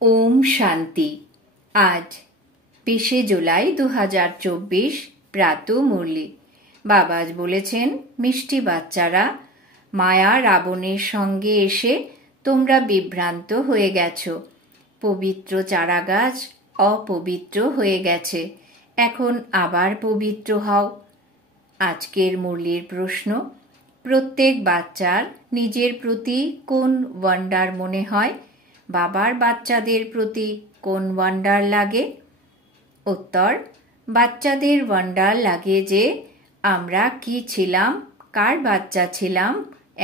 ওম শান্তি। আজ 20 জুলাই 2024 প্রাত মুরলি। বাবা আজ বলেছেন, মিষ্টি বাচ্চারা, মায়া রাবণের সঙ্গে এসে তোমরা বিভ্রান্ত হয়ে গেছো। পবিত্র চারাগাছ অপবিত্র হয়ে গেছে, এখন আবার পবিত্র হও। আজকের মুরলির প্রশ্ন, প্রত্যেক বাচ্চার নিজের প্রতি কোন ওয়ান্ডার মনে হয়? বাবার বাচ্চাদের প্রতি কোন ওয়ান্ডার লাগে? উত্তর, বাচ্চাদের ওয়ান্ডার লাগে যে আমরা কি ছিলাম, কার বাচ্চা ছিলাম,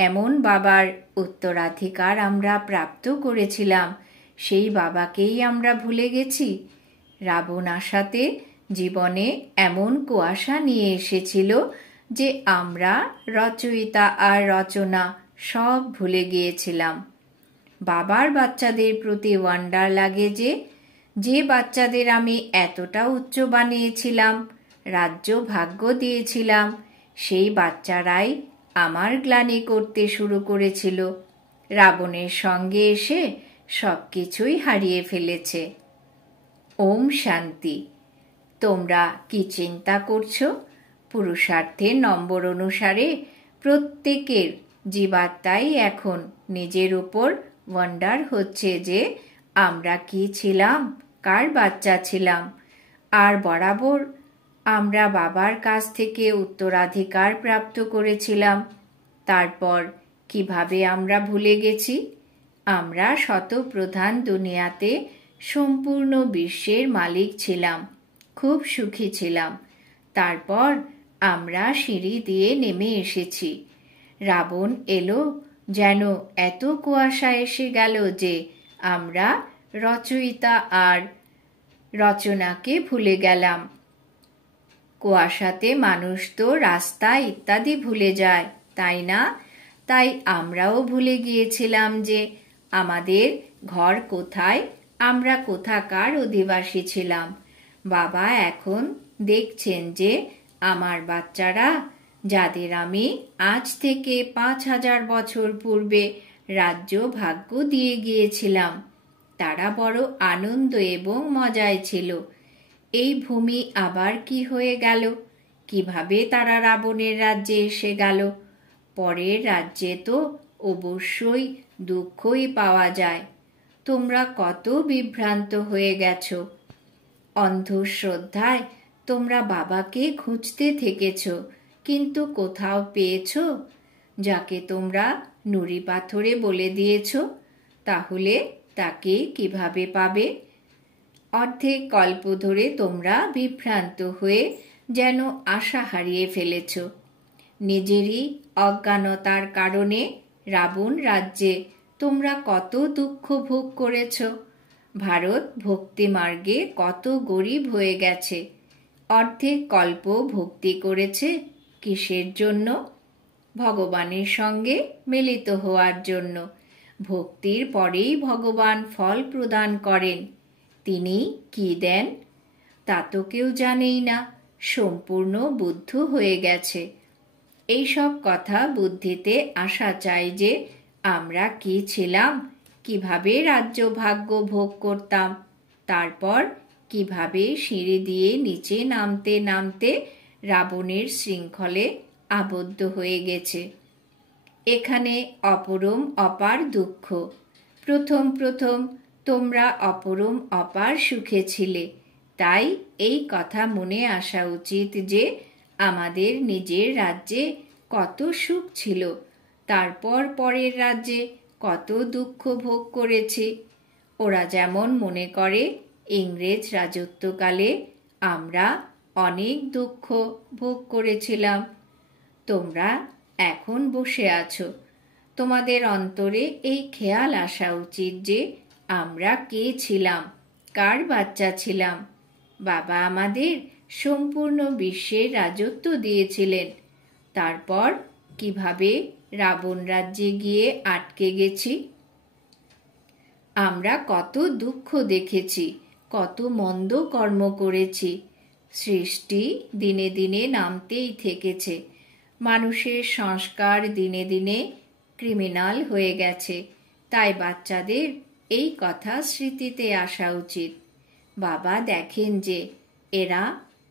এমন বাবার উত্তরাধিকার আমরা প্রাপ্ত করেছিলাম, সেই বাবাকেই আমরা ভুলে গেছি। রাবণ আশাতে জীবনে এমন কুয়াশা নিয়ে এসেছিল যে আমরা রচয়িতা আর রচনা সব ভুলে গিয়েছিলাম। বাবার বাচ্চাদের প্রতি ওয়ান্ডার লাগে যে বাচ্চাদের আমি এতটা উচ্চ বানিয়েছিলাম, রাজ্য ভাগ্য দিয়েছিলাম, সেই বাচ্চারাই আমার গ্লানি করতে শুরু করেছিল। রাবণের সঙ্গে এসে সবকিছুই হারিয়ে ফেলেছে। ওম শান্তি। তোমরা কি চিন্তা করছো? পুরুষার্থের নম্বর অনুসারে প্রত্যেকের জীবাত্মাই এখন নিজের উপর ওয়ান্ডার হচ্ছে যে আমরা কি ছিলাম, কার বাচ্চা ছিলাম। আর বরাবর আমরা বাবার কাছ থেকে উত্তরাধিকার প্রাপ্ত করেছিলাম। তারপর কিভাবে আমরা ভুলে গেছি? আমরা শতপ্রধান দুনিয়াতে সম্পূর্ণ বিশ্বের মালিক ছিলাম, খুব সুখী ছিলাম। তারপর আমরা সিঁড়ি দিয়ে নেমে এসেছি। রাবণ এলো, যেন এত কুয়াশা এসে গেল যে আমরা রচয়িতা আর রচনাকে ভুলে গেলাম। কুয়াশাতে মানুষ তো রাস্তা ইত্যাদি ভুলে যায়, তাই না? তাই আমরাও ভুলে গিয়েছিলাম যে আমাদের ঘর কোথায়, আমরা কোথাকার অধিবাসী ছিলাম। বাবা এখন দেখছেন যে আমার বাচ্চারা, যাদের আমি আজ থেকে 5000 বছর পূর্বে রাজ্য ভাগ্য দিয়ে গিয়েছিলাম, তারা বড় আনন্দ এবং মজায় ছিল। এই ভূমি আবার কি হয়ে গেল? কিভাবে তারা রাবণের রাজ্যে এসে গেল? পরের রাজ্যে তো অবশ্যই দুঃখই পাওয়া যায়। তোমরা কত বিভ্রান্ত হয়ে গেছো। অন্ধশ্রদ্ধায় তোমরা বাবাকে খুঁজতে থেকেছ, কিন্তু কোথাও পেয়েছ? যাকে তোমরা নুড়ি পাথরে বলে দিয়েছ, তাহলে তাকে কিভাবে পাবে? অর্ধেক কল্প ধরে তোমরা বিভ্রান্ত হয়ে যেন আশা হারিয়ে ফেলেছ। নিজেরই অজ্ঞানতার কারণে রাবণ রাজ্যে তোমরা কত দুঃখ ভোগ করেছ। ভারত ভক্তি মার্গে কত গরিব হয়ে গেছে। অর্ধেক কল্প ভক্তি করেছে কিসের জন্য? ভগবানের সঙ্গে মিলিত হওয়ার জন্য। ভক্তির পরেই ভগবান ফল প্রদান করেন। তিনি কি দেন তা তো কেউ জানেই না, সম্পূর্ণ বুদ্ধ হয়ে গেছে। এইসব কথা বুদ্ধিতে আসা চাই যে আমরা কি ছিলাম, কিভাবে রাজ্য ভাগ্য ভোগ করতাম, তারপর কিভাবে সিঁড়ি দিয়ে নিচে নামতে নামতে রাবণের শৃঙ্খলে আবদ্ধ হয়ে গেছে। এখানে অপরম অপার দুঃখ। প্রথম প্রথম তোমরা অপরম অপার সুখে ছিলে, তাই এই কথা মনে আসা উচিত যে আমাদের নিজের রাজ্যে কত সুখ ছিল, তারপর পরের রাজ্যে কত দুঃখ ভোগ করেছি। ওরা যেমন মনে করে ইংরেজ রাজত্বকালে আমরা অনেক দুঃখ ভোগ করেছিলাম। তোমরা এখন বসে আছো, তোমাদের অন্তরে এই খেয়াল আসা উচিত যে আমরা কে ছিলাম, কার বাচ্চা ছিলাম। বাবা আমাদের সম্পূর্ণ বিশ্বের রাজত্ব দিয়েছিলেন। তারপর কিভাবে রাবণ রাজ্যে গিয়ে আটকে গেছি। আমরা কত দুঃখ দেখেছি, কত মন্দ কর্ম করেছি। সৃষ্টি দিনে দিনে নামতেই থেকেছে। মানুষের সংস্কার দিনে দিনে ক্রিমিনাল হয়ে গেছে। তাই বাচ্চাদের এই কথা স্মৃতিতে আসা উচিত। বাবা দেখেন যে এরা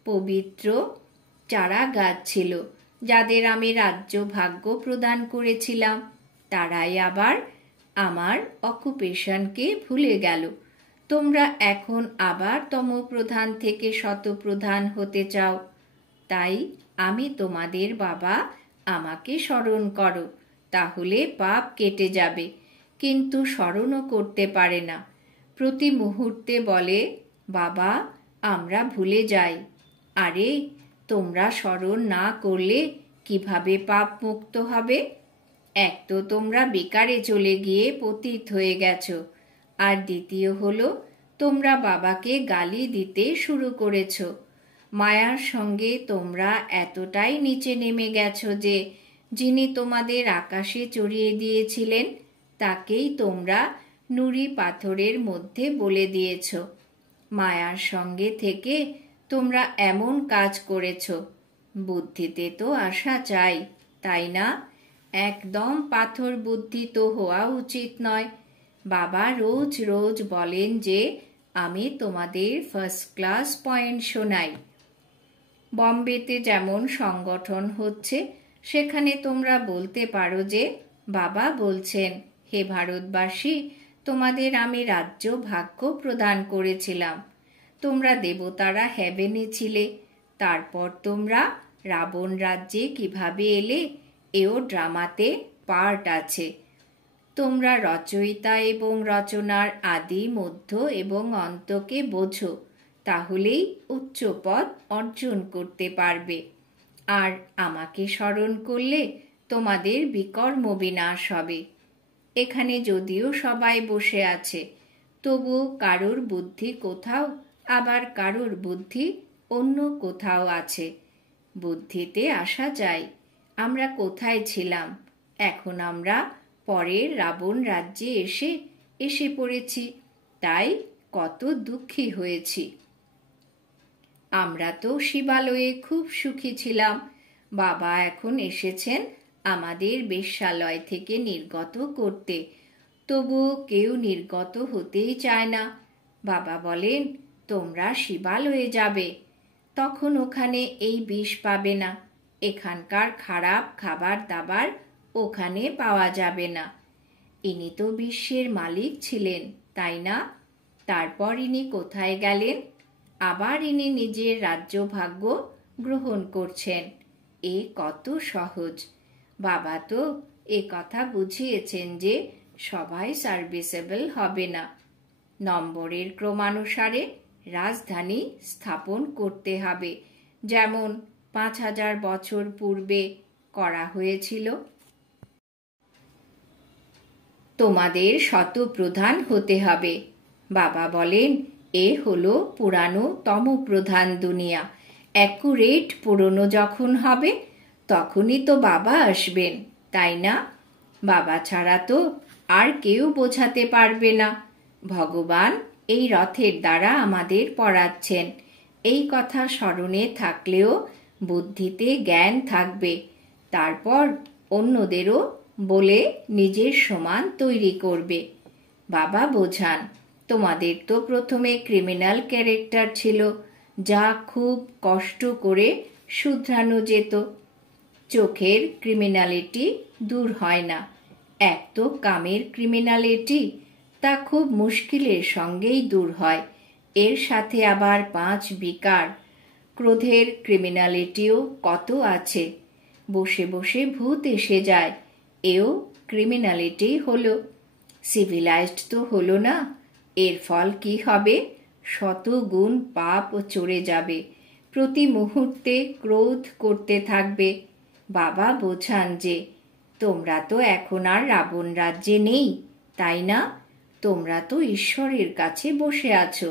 পবিত্র চারা গাছ ছিল, যাদের আমি রাজ্য ভাগ্য প্রদান করেছিলাম, তারাই আবার আমার অকুপেশনকে ভুলে গেল। তোমরা এখন আবার তমপ্রধান থেকে শতপ্রধান হতে চাও। তাই আমি তোমাদের বাবা, আমাকে স্মরণ করো, তাহলে পাপ কেটে যাবে। কিন্তু স্মরণও করতে পারে না। প্রতি মুহূর্তে বলে, বাবা আমরা ভুলে যাই। আরে তোমরা স্মরণ না করলে কিভাবে পাপ মুক্ত হবে? এক তো তোমরা বেকারে চলে গিয়ে পতিত হয়ে গেছো, আর দ্বিতীয় হলো তোমরা বাবাকে গালি দিতে শুরু করেছো। মায়ার সঙ্গে তোমরা এতটাই নিচে নেমে গেছো যে যিনি তোমাদের আকাশে চড়িয়ে দিয়েছিলেন তাকেই তোমরা নুড়ি পাথরের মধ্যে বলে দিয়েছ। মায়ার সঙ্গে থেকে তোমরা এমন কাজ করেছো। বুদ্ধিতে তো আসা চাই, তাই না? একদম পাথর বুদ্ধি তো হওয়া উচিত নয়। বাবা রোজ রোজ বলেন যে আমি তোমাদের ফার্স্ট ক্লাস পয়েন্ট শোনাই। বম্বেতে যেমন সংগঠন হচ্ছে, সেখানে তোমরা বলতে পারো যে বাবা বলছেন, হে ভারতবাসী, তোমাদের আমি রাজ্য ভাগ্য প্রদান করেছিলাম। তোমরা দেবতারা হেভেনে ছিলে, তারপর তোমরা রাবণ রাজ্যে কিভাবে এলে এও ড্রামাতে পার্ট আছে। তোমরা রচয়িতা এবং রচনার আদি মধ্য এবং অন্তকে বোঝো, তাহলেই উচ্চ পদ অর্জন করতে পারবে। আর আমাকে স্মরণ করলে তোমাদের বিকর্ম বিনাশ হবে। এখানে যদিও সবাই বসে আছে, তবু কারোর বুদ্ধি কোথাও, আবার কারোর বুদ্ধি অন্য কোথাও আছে। বুদ্ধিতে আসা যায় আমরা কোথায় ছিলাম। এখন আমরা পরের রাবণ রাজ্যে এসে পড়েছি, তাই কত দুঃখী হয়েছি। আমরা তো শিবালয়ে খুব সুখী ছিলাম। বাবা এখন এসেছেন আমাদের বেশ্যালয় থেকে নির্গত করতে, তবু কেউ নির্গত হতেই চায় না। বাবা বলেন, তোমরা শিবালয়ে যাবে, তখন ওখানে এই বিষ পাবে না। এখানকার খারাপ খাবার দাবার ওখানে পাওয়া যাবে না। ইনি তো বিশ্বের মালিক ছিলেন, তাই না? তারপর ইনি কোথায় গেলেন? আবার ইনি নিজের রাজ্য ভাগ্য গ্রহণ করছেন। এ কত সহজ। বাবা তো এ কথা বুঝিয়েছেন যে সবাই সার্ভিসেবল হবে না। নম্বরের ক্রমানুসারে রাজধানী স্থাপন করতে হবে, যেমন 5000 বছর পূর্বে করা হয়েছিল। তোমাদের শতপ্রধান হতে হবে। বাবা বলেন, এ হলো পুরানো তমপ্রধান দুনিয়া। অ্যাকুরেট পুরনো যখন হবে তখনই তো বাবা আসবেন, তাই না? বাবা ছাড়া তো আর কেউ বোঝাতে পারবে না। ভগবান এই রথের দ্বারা আমাদের পড়াচ্ছেন। এই কথা স্মরণে থাকলেও বুদ্ধিতে জ্ঞান থাকবে। তারপর অন্যদেরও বলে নিজের সমান তৈরি করবে। বাবা বোঝান, তোমাদের তো প্রথমে ক্রিমিনাল ক্যারেক্টার ছিল, যা খুব কষ্ট করে শুধরানো যেত। চোখের ক্রিমিনালিটি দূর হয় না। এক তো কামের ক্রিমিনালিটি, তা খুব মুশকিলের সঙ্গেই দূর হয়। এর সাথে আবার 5 বিকার। ক্রোধের ক্রিমিনালিটিও কত আছে। বসে বসে ভূত এসে যায়, এও ক্রিমিনালিটি হলো। সিভিলাইজড তো হলো না। এর ফল কি হবে? শত গুণ পাপ চড়ে যাবে। প্রতি মুহূর্তে ক্রোধ করতে থাকবে। বাবা বোঝান যে তোমরা তো এখন আর রাবণ রাজ্যে নেই, তাই না? তোমরা তো ঈশ্বরের কাছে বসে আছো।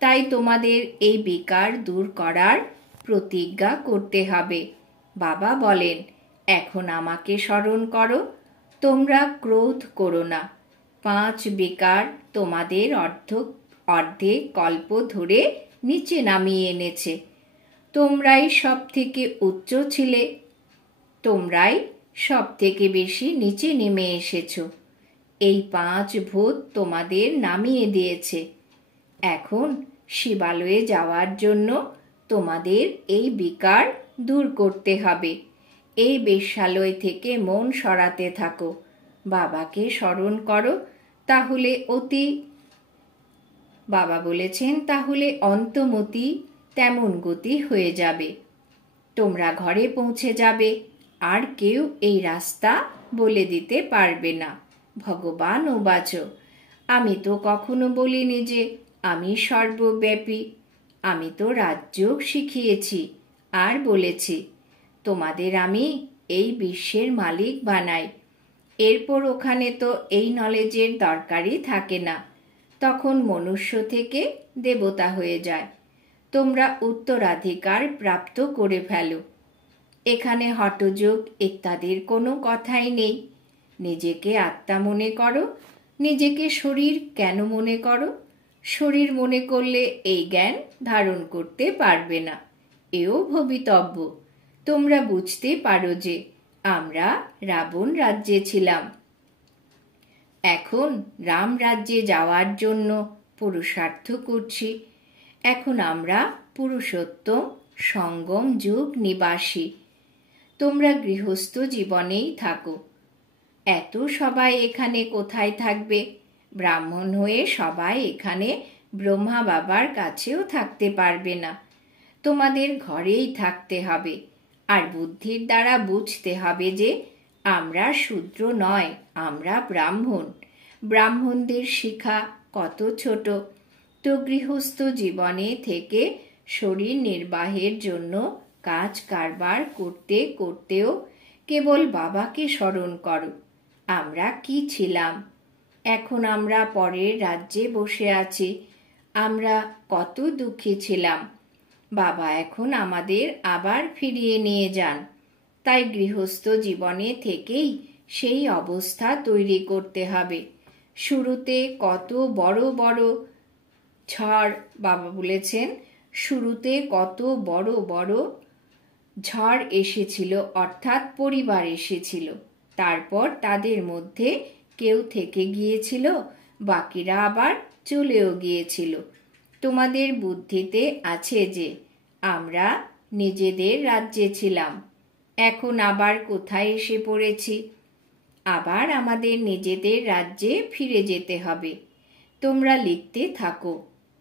তাই তোমাদের এই বিকার দূর করার প্রতিজ্ঞা করতে হবে। বাবা বলেন, এখন আমাকে স্মরণ করো, তোমরা ক্রোধ করো না। 5 বিকার তোমাদের অর্ধেক কল্প ধরে নিচে নামিয়ে এনেছে। তোমরাই সব থেকে উচ্চ ছিলে, তোমরাই সব থেকে বেশি নিচে নেমে এসেছো। এই 5 ভূত তোমাদের নামিয়ে দিয়েছে। এখন শিবালয়ে যাওয়ার জন্য তোমাদের এই বিকার দূর করতে হবে। এই বেশ্যালয় থেকে মন সরাতে থাকো, বাবাকে স্মরণ করো, তাহলে বাবা বলেছেন তাহলে অন্তমতি তেমন গতি হয়ে যাবে। তোমরা ঘরে পৌঁছে যাবে, আর কেউ এই রাস্তা বলে দিতে পারবে না। ভগবান ও বাঁচো। আমি তো কখনো বলিনি যে আমি সর্বব্যাপী। আমি তো রাজযোগ শিখিয়েছি আর বলেছি তোমাদের আমি এই বিশ্বের মালিক বানাই। এরপর ওখানে তো এই নলেজের দরকারই থাকে না, তখন মনুষ্য থেকে দেবতা হয়ে যায়। তোমরা উত্তরাধিকার প্রাপ্ত করে ফেলো। এখানে হঠযোগ ইত্যাদির কোনো কথাই নেই। নিজেকে আত্মা মনে করো। নিজেকে শরীর কেন মনে করো? শরীর মনে করলে এই জ্ঞান ধারণ করতে পারবে না, এও ভবিতব্য। তোমরা বুঝতে পারো যে আমরা রাবণ রাজ্যে ছিলাম, এখন রাম রাজ্যে যাওয়ার জন্য পুরুষার্থ করছি। এখন আমরা পুরুষোত্তম সঙ্গম যুগ নিবাসী। তোমরা গৃহস্থ জীবনেই থাকো। এত সবাই এখানে কোথায় থাকবে? ব্রাহ্মণ হয়ে সবাই এখানে ব্রহ্মা বাবার কাছেও থাকতে পারবে না। তোমাদের ঘরেই থাকতে হবে, আর বুদ্ধির দ্বারা বুঝতে হবে যে আমরা শূদ্র নয়, আমরা ব্রাহ্মণ। ব্রাহ্মণদের শিখা কত ছোট। তো গৃহস্থ জীবনে থেকে শরীর নির্বাহের জন্য কাজ কারবার করতে করতেও কেবল বাবাকে স্মরণ করো। আমরা কি ছিলাম? এখন আমরা পরের রাজ্যে বসে আছি। আমরা কত দুঃখী ছিলাম। বাবা এখন আমাদের আবার ফিরিয়ে নিয়ে যান। তাই গৃহস্থ জীবনে থেকেই সেই অবস্থা তৈরি করতে হবে। শুরুতে কত বড় বড় ঝড়, বাবা বলেছেন শুরুতে কত বড় বড় ঝড় এসেছিল, অর্থাৎ পরিবার এসেছিল। তারপর তাদের মধ্যে কেউ থেকে গিয়েছিল, বাকিরা আবার চলেও গিয়েছিল। তোমাদের বুদ্ধিতে আছে যে আমরা নিজেদের রাজ্যে ছিলাম, এখন আবার কোথায় এসে পড়েছি। আবার আমাদের নিজেদের রাজ্যে ফিরে যেতে হবে। তোমরা লিখতে থাকো,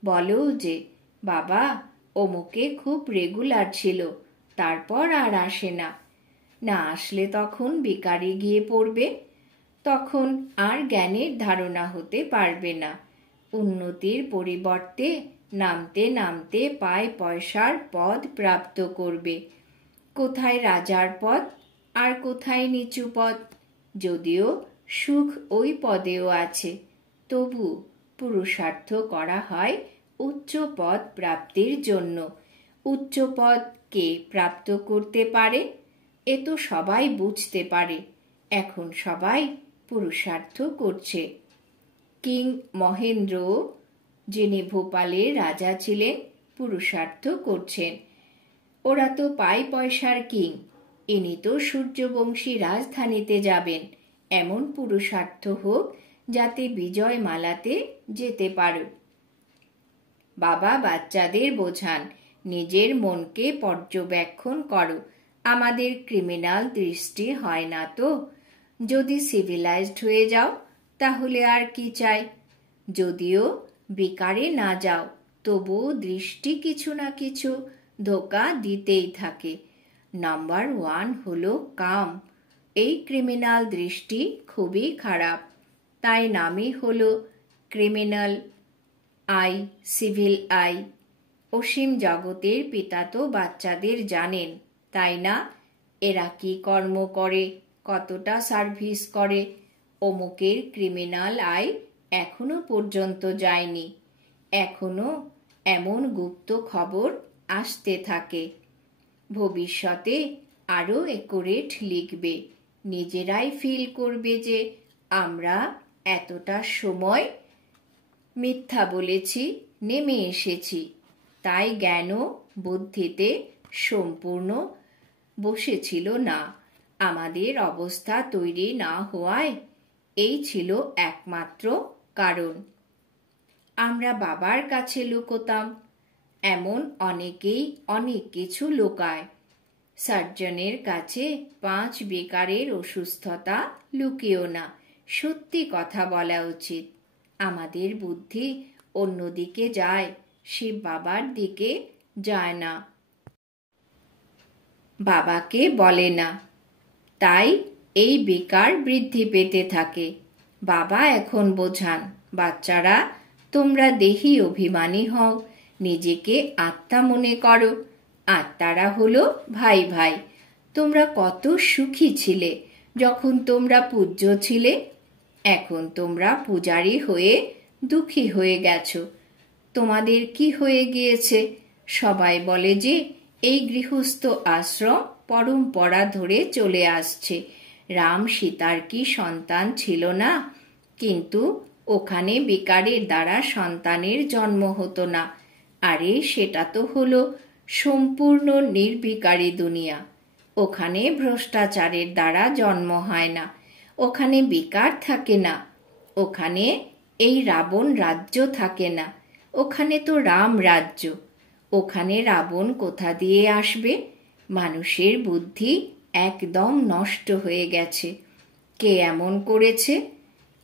বলো যে বাবা অমুকে খুব রেগুলার ছিল, তারপর আর আসে না। না আসলে তখন বিকারে গিয়ে পড়বে, তখন আর জ্ঞানের ধারণা হতে পারবে না। উন্নতির পরিবর্তে নামতে নামতে পায় পয়সার পদ প্রাপ্ত করবে। কোথায় রাজার পদ আর কোথায় নিচু পদ। যদিও সুখ ওই পদেও আছে, তবু পুরুষার্থ করা হয় উচ্চ পদ প্রাপ্তির জন্য। উচ্চ পদ কে প্রাপ্ত করতে পারে এ তো সবাই বুঝতে পারে। এখন সবাই পুরুষার্থ করছে। কিং মহেন্দ্র, যিনি ভোপালের রাজা ছিলেন, পুরুষার্থ করছেন। ওরা তো পাই পয়সার কিং, ইনি তো সূর্যবংশী রাজধানীতে যাবেন। এমন পুরুষার্থ হোক যাতে বিজয় মালাতে যেতে পারো। বাবা বাচ্চাদের বোঝান, নিজের মনকে পর্যবেক্ষণ করো। আমাদের ক্রিমিনাল দৃষ্টি হয় না তো? যদি সিভিলাইজড হয়ে যাও তাহলে আর কি চাই? যদিও বিকারে না যাও, তবুও দৃষ্টি কিছু না কিছু ধোঁকা দিতেই থাকে। নাম্বার 1 হলো কাম। এই ক্রিমিনাল দৃষ্টি খুবই খারাপ, তাই নামই হলো ক্রিমিনাল আই, সিভিল আই। অসীম জগতের পিতা তো বাচ্চাদের জানেন, তাই না? এরা কি কর্ম করে, কতটা সার্ভিস করে। অমুকের ক্রিমিনাল আই এখনো পর্যন্ত যায়নি। এখনো এমন গুপ্ত খবর আসতে থাকে। ভবিষ্যতে আরো একুরেট লিখবে। নিজেরাই ফিল করবে যে আমরা এতটা সময় মিথ্যা বলেছি, নেমে এসেছি। তাই জ্ঞানও বুদ্ধিতে সম্পূর্ণ বসেছিল না। আমাদের অবস্থা তৈরি না হওয়ায় এই ছিল একমাত্র কারণ। আমরা বাবার কাছে লুকোতাম। এমন অনেকেই অনেক কিছু লুকায়। সার্জনের কাছে 5 বেকারের অসুস্থতা লুকিও না, সত্যি কথা বলা উচিত। আমাদের বুদ্ধি অন্যদিকে যায়, সে বাবার দিকে যায় না, বাবাকে বলে না। তাই এই বেকার বৃদ্ধি পেতে থাকে। বাবা এখন বোঝান, বাচ্চারা তোমরা দেহি অভিমানী হও, নিজেকে আত্মা মনে করো। আত্মারা হলো ভাই ভাই। তোমরা কত সুখী ছিলে যখন তোমরা পূজ্য ছিলে। এখন তোমরা পূজারী হয়ে দুঃখী হয়ে গেছো। তোমাদের কি হয়ে গিয়েছে? সবাই বলে যে এই গৃহস্থ আশ্রম পরম্পরা ধরে চলে আসছে। রাম সীতার কি সন্তান ছিল না? কিন্তু ওখানে বেকারের দ্বারা সন্তানের জন্ম হতো না। আরে সেটা তো হলো সম্পূর্ণ নির্বিকারী দুনিয়া। ওখানে ভ্রষ্টাচারের দ্বারা জন্ম হয় না। ওখানে বেকার থাকে না। ওখানে এই রাবণ রাজ্য থাকে না। ওখানে তো রাম রাজ্য। ওখানে রাবণ কোথা দিয়ে আসবে? মানুষের বুদ্ধি একদম নষ্ট হয়ে গেছে। কে এমন করেছে?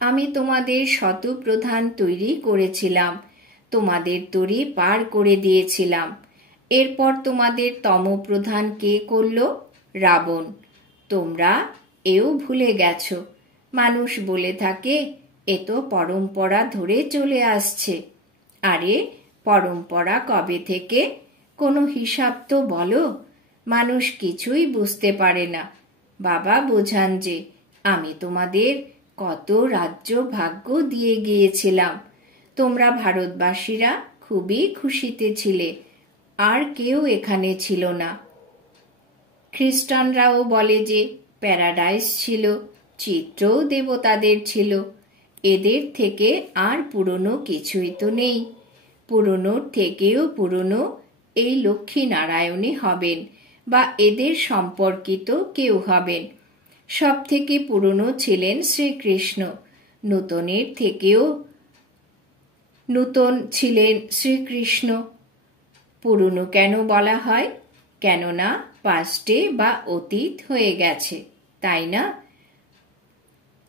আমি তোমাদের শতপ্রধান তৈরি করেছিলাম, তোমাদের তরি পার করে দিয়েছিলাম। এরপর তোমাদের তমপ্রধান কে করল? রাবণ। তোমরা এও ভুলে গেছো। মানুষ বলে থাকে এ তো পরম্পরা ধরে চলে আসছে। আরে পরম্পরা কবে থেকে? কোনো হিসাব তো বলো। মানুষ কিছুই বুঝতে পারে না। বাবা বোঝান যে আমি তোমাদের কত রাজ্য ভাগ্য দিয়ে গিয়েছিলাম। তোমরা ভারতবাসীরা খুবই খুশিতে ছিলে। আর কেউ এখানে ছিল না। খ্রিস্টানরাও বলে যে প্যারাডাইস ছিল, চিত্রও দেবতাদের ছিল। এদের থেকে আর পুরনো কিছুই তো নেই। পুরনোর থেকেও পুরনো এই লক্ষ্মী নারায়ণী হবেন বা এদের সম্পর্কিত কেউ হবেন। সব থেকে পুরনো ছিলেন শ্রীকৃষ্ণ। নূতনের থেকেও নূতন ছিলেন শ্রীকৃষ্ণ। পুরনো কেন বলা হয়? কেননা পাস্টে বা অতীত হয়ে গেছে, তাই না?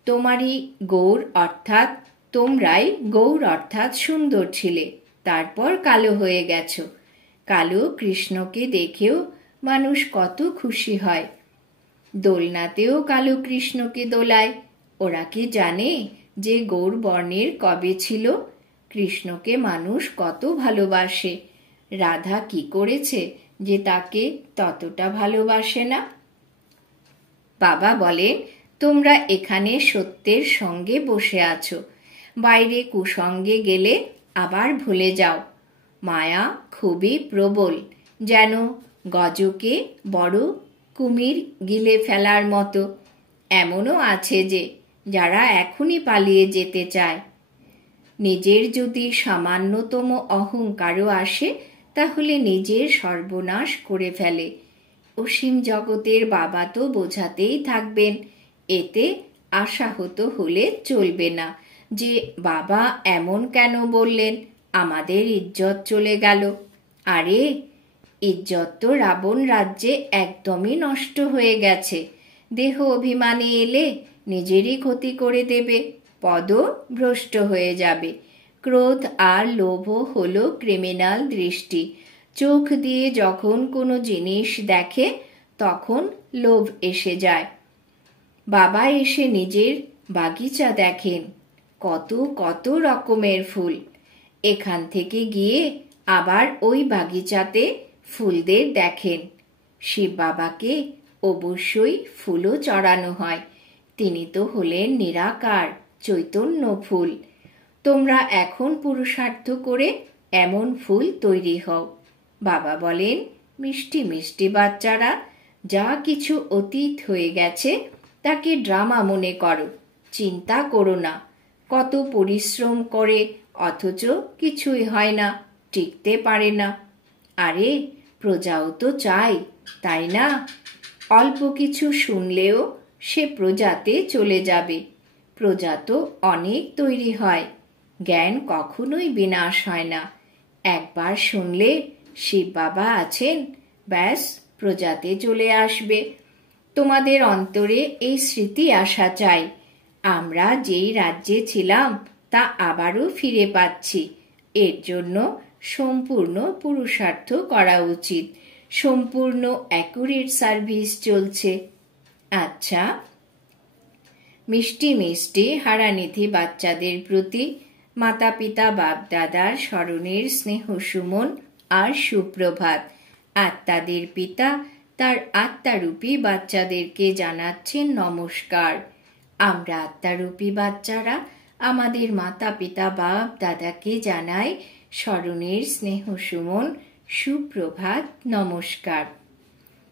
তোমারই গৌর অর্থাৎ তোমরাই গৌর অর্থাৎ সুন্দর ছিলে, তারপর কালো হয়ে গেছো। কালো কৃষ্ণকে দেখেও মানুষ কত খুশি হয়। দোলনাতেও কালো কৃষ্ণকে দোলায়। ওরা কি জানে যে গৌর বর্ণের কবে ছিল? কৃষ্ণকে মানুষ কত ভালোবাসে। রাধা কি করেছে যে তাকে ততটা ভালোবাসে না? বাবা বলেন, তোমরা এখানে সত্যের সঙ্গে বসে আছো, বাইরে কুসঙ্গে গেলে আবার ভুলে যাও। মায়া খুবই প্রবল, যেন গজকে বড় কুমির গিলে ফেলার মতো। এমনও আছে যে যারা এখনই পালিয়ে যেতে চায়। নিজের যদি সামান্যতম অহংকারও আসে তাহলে নিজের সর্বনাশ করে ফেলে। অসীম জগতের বাবা তো বোঝাতেই থাকবেন। এতে আশাহত হলে চলবে না যে বাবা এমন কেন বললেন, আমাদের ইজ্জত চলে গেল। আরে ইজ্জত তো রাবণ রাজ্যে একদমই নষ্ট হয়ে গেছে। দেহ অভিমানে এলে নিজেরই ক্ষতি করে দেবে, পদও ভ্রষ্ট হয়ে যাবে। ক্রোধ আর লোভ হলো ক্রিমিনাল দৃষ্টি। চোখ দিয়ে যখন কোনো জিনিস দেখে তখন লোভ এসে যায়। বাবা এসে নিজের বাগিচা দেখেন, কত কত রকমের ফুল। এখান থেকে গিয়ে আবার ওই বাগিচাতে ফুলদের দেখেন। শিব বাবাকে অবশ্যই ফুলও চড়ানো হয়। তিনি তো হলেন নিরাকার চৈতন্য ফুল। তোমরা এখন পুরুষার্থ করে এমন ফুল তৈরি হও। বাবা বলেন, মিষ্টি মিষ্টি বাচ্চারা, যা কিছু অতীত হয়ে গেছে তাকে ড্রামা মনে করো, চিন্তা করো না। কত পরিশ্রম করে অথচ কিছুই হয় না, টিকতে পারে না। আরে প্রজাও তো চাই, তাই না? অল্প কিছু শুনলেও সে প্রজাতে চলে যাবে। প্রজা তো অনেক তৈরি হয়। জ্ঞান কখনোই বিনাশ হয় না। একবার শুনলে শিব বাবা আছেন, ব্যাস প্রজাতে চলে আসবে। তোমাদের অন্তরে এই স্মৃতি আসা চাই, আমরা যেই রাজ্যে ছিলাম তা আবারও ফিরে পাচ্ছি। এর জন্য সম্পূর্ণ পুরুষার্থ করা উচিত। সম্পূর্ণ অ্যাকুরেট সার্ভিস চলছে। আচ্ছা, মিষ্টি মিষ্টি হারানিধি বাচ্চাদের প্রতি মাতা পিতা বাপ দাদার স্মরণের স্নেহ সুমন আর সুপ্রভাত। আত্মাদের পিতা তার আত্মারূপী বাচ্চাদেরকে জানাচ্ছেন নমস্কার। আমরা আত্মারূপী বাচ্চারা আমাদের মাতা পিতা বাপ দাদাকে জানাই স্মরণের স্নেহ সুমন সুপ্রভাত নমস্কার।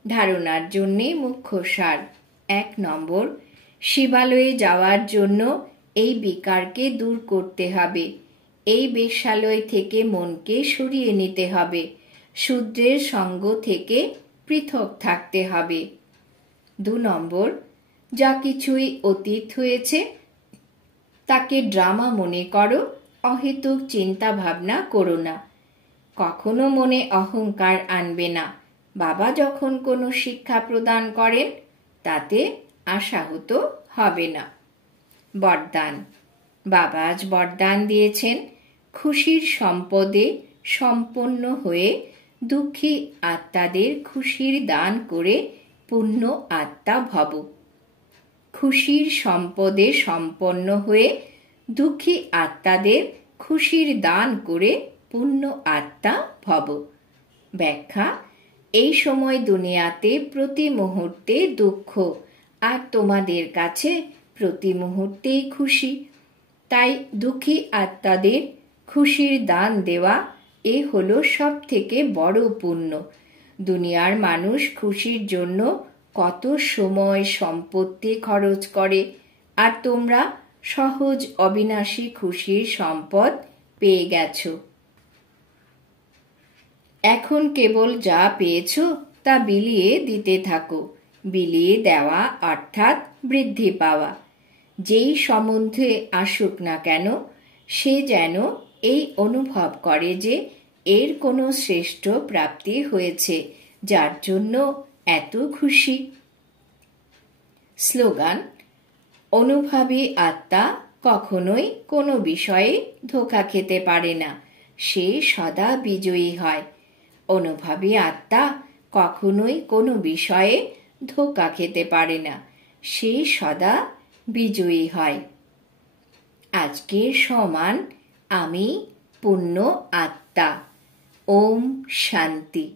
ধারণার জন্যে মুখ্য সার। 1 নম্বর, শিবালয়ে যাওয়ার জন্য এই বিকারকে দূর করতে হবে। এই বেশ্যালয় থেকে মনকে সরিয়ে নিতে হবে। শূদ্রের সঙ্গ থেকে পৃথক থাকতে হবে। 2 নম্বর, যা কিছুই অতীত হয়েছে তাকে ড্রামা মনে করো, অহেতুক চিন্তা ভাবনা করো না। কখনো মনে অহংকার আনবে না। বাবা যখন কোনো শিক্ষা প্রদান করেন তাতে আশাহত হবে না। বরদান। বাবা আজ বরদান দিয়েছেন, খুশির সম্পদে সম্পন্ন হয়ে দুঃখী আত্মাদের খুশির দান করে পূর্ণ আত্মা ভব। খুশির সম্পদে সম্পন্ন হয়ে দুঃখী আত্মাদের খুশির দান করে পূর্ণ আত্মা ভব। ব্যাখ্যা, এই সময় দুনিয়াতে প্রতি মুহূর্তে দুঃখ, আর তোমাদের কাছে প্রতি মুহূর্তেই খুশি। তাই দুঃখী আত্মাদের খুশির দান দেওয়া এ হলো সব থেকে বড় পুণ্য। দুনিয়ার মানুষ খুশির জন্য কত সময় সম্পত্তি খরচ করে, আর তোমরা সহজ অবিনাশী খুশির সম্পদ পেয়ে গেছো। এখন কেবল যা পেয়েছ তা বিলিয়ে দিতে থাকো। বিলিয়ে দেওয়া অর্থাৎ বৃদ্ধি পাওয়া। যেই সম্বন্ধে আসুক না কেন সে যেন এই অনুভব করে যে এর কোনো শ্রেষ্ঠ প্রাপ্তি হয়েছে, যার জন্য এত খুশি। স্লোগান, অনুভবী আত্মা কখনোই কোনো বিষয়ে ধোঁকা খেতে পারে না, সে সদা বিজয়ী হয়। অনুভবী আত্মা কখনোই কোনো বিষয়ে ধোঁকা খেতে পারে না, সে সদা বিজয়ী হয়। আজকের সমান আমি পূর্ণ আত্মা। ওম শান্তি।